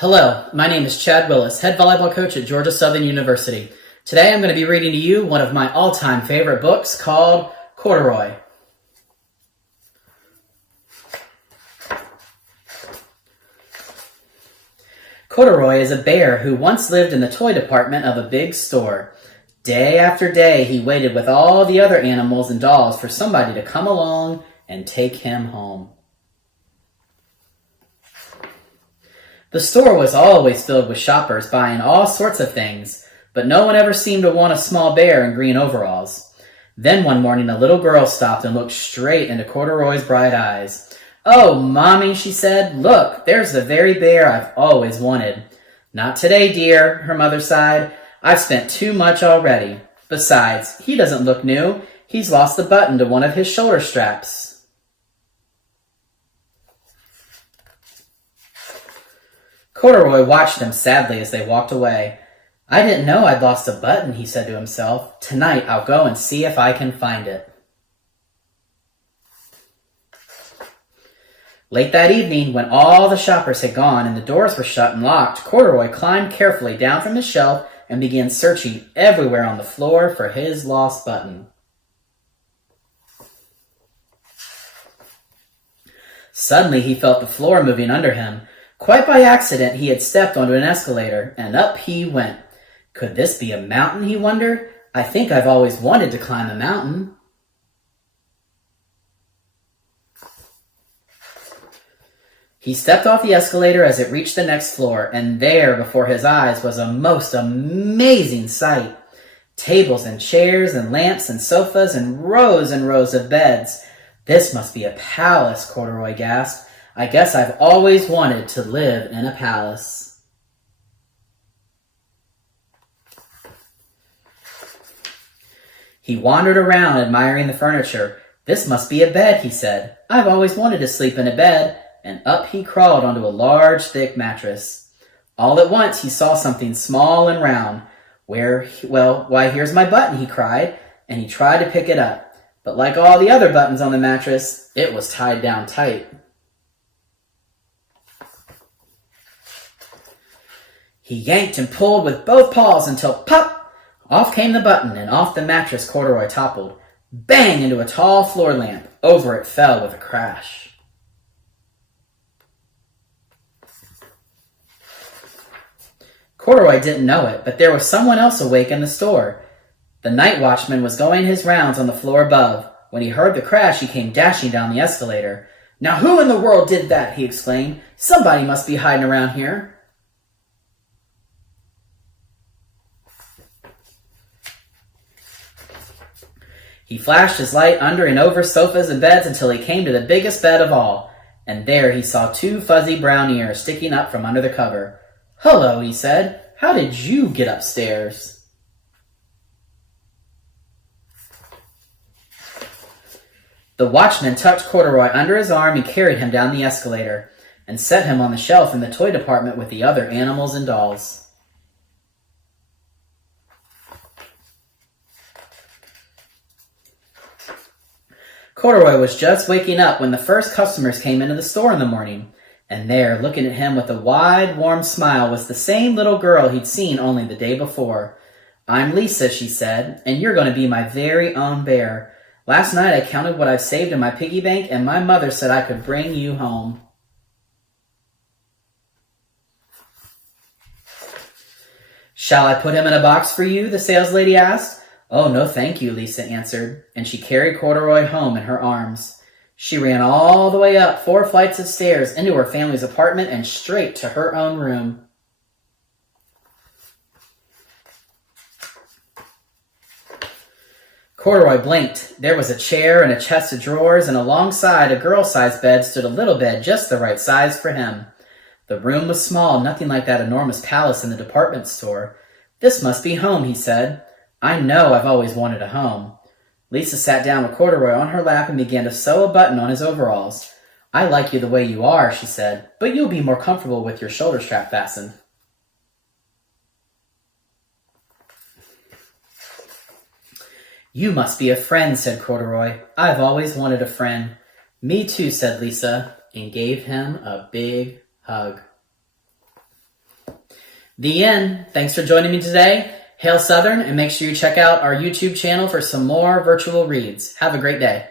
Hello, my name is Chad Willis, head volleyball coach at Georgia Southern University. Today I'm going to be reading to you one of my all-time favorite books called Corduroy. Corduroy is a bear who once lived in the toy department of a big store. Day after day he waited with all the other animals and dolls for somebody to come along and take him home. The store was always filled with shoppers buying all sorts of things, but no one ever seemed to want a small bear in green overalls. Then one morning a little girl stopped and looked straight into Corduroy's bright eyes. "Oh, Mommy," she said, "look, there's the very bear I've always wanted." "Not today, dear," her mother sighed. "I've spent too much already. Besides, he doesn't look new. He's lost the button to one of his shoulder straps." Corduroy watched them sadly as they walked away. "I didn't know I'd lost a button," he said to himself. "Tonight I'll go and see if I can find it." Late that evening, when all the shoppers had gone and the doors were shut and locked, Corduroy climbed carefully down from his shelf and began searching everywhere on the floor for his lost button. Suddenly he felt the floor moving under him. Quite by accident, he had stepped onto an escalator, and up he went. Could this be a mountain, he wondered? I think I've always wanted to climb a mountain. He stepped off the escalator as it reached the next floor, and there before his eyes was a most amazing sight. Tables and chairs and lamps and sofas and rows of beds. This must be a palace, Corduroy gasped. I guess I've always wanted to live in a palace. He wandered around admiring the furniture. This must be a bed, he said. I've always wanted to sleep in a bed. And up he crawled onto a large, thick mattress. All at once he saw something small and round. Why, here's my button, he cried, and he tried to pick it up. But like all the other buttons on the mattress, it was tied down tight. He yanked and pulled with both paws until pop! Off came the button, and off the mattress Corduroy toppled. Bang! Into a tall floor lamp. Over it fell with a crash. Corduroy didn't know it, but there was someone else awake in the store. The night watchman was going his rounds on the floor above. When he heard the crash, he came dashing down the escalator. Now who in the world did that? He exclaimed. Somebody must be hiding around here. He flashed his light under and over sofas and beds until he came to the biggest bed of all, and there he saw two fuzzy brown ears sticking up from under the cover. Hello, he said. How did you get upstairs? The watchman tucked Corduroy under his arm and carried him down the escalator and set him on the shelf in the toy department with the other animals and dolls. Corduroy was just waking up when the first customers came into the store in the morning, and there, looking at him with a wide, warm smile, was the same little girl he'd seen only the day before. I'm Lisa, she said, and you're going to be my very own bear. Last night I counted what I've saved in my piggy bank, and my mother said I could bring you home. Shall I put him in a box for you? The saleslady asked. Oh, no, thank you, Lisa answered, and she carried Corduroy home in her arms. She ran all the way up 4 flights of stairs into her family's apartment and straight to her own room. Corduroy blinked. There was a chair and a chest of drawers, and alongside a girl-sized bed stood a little bed just the right size for him. The room was small, nothing like that enormous palace in the department store. This must be home, he said. I know I've always wanted a home. Lisa sat down with Corduroy on her lap and began to sew a button on his overalls. I like you the way you are, she said, but you'll be more comfortable with your shoulder strap fastened. You must be a friend, said Corduroy. I've always wanted a friend. Me too, said Lisa, and gave him a big hug. The end. Thanks for joining me today. Hail Southern, and make sure you check out our YouTube channel for some more virtual reads. Have a great day.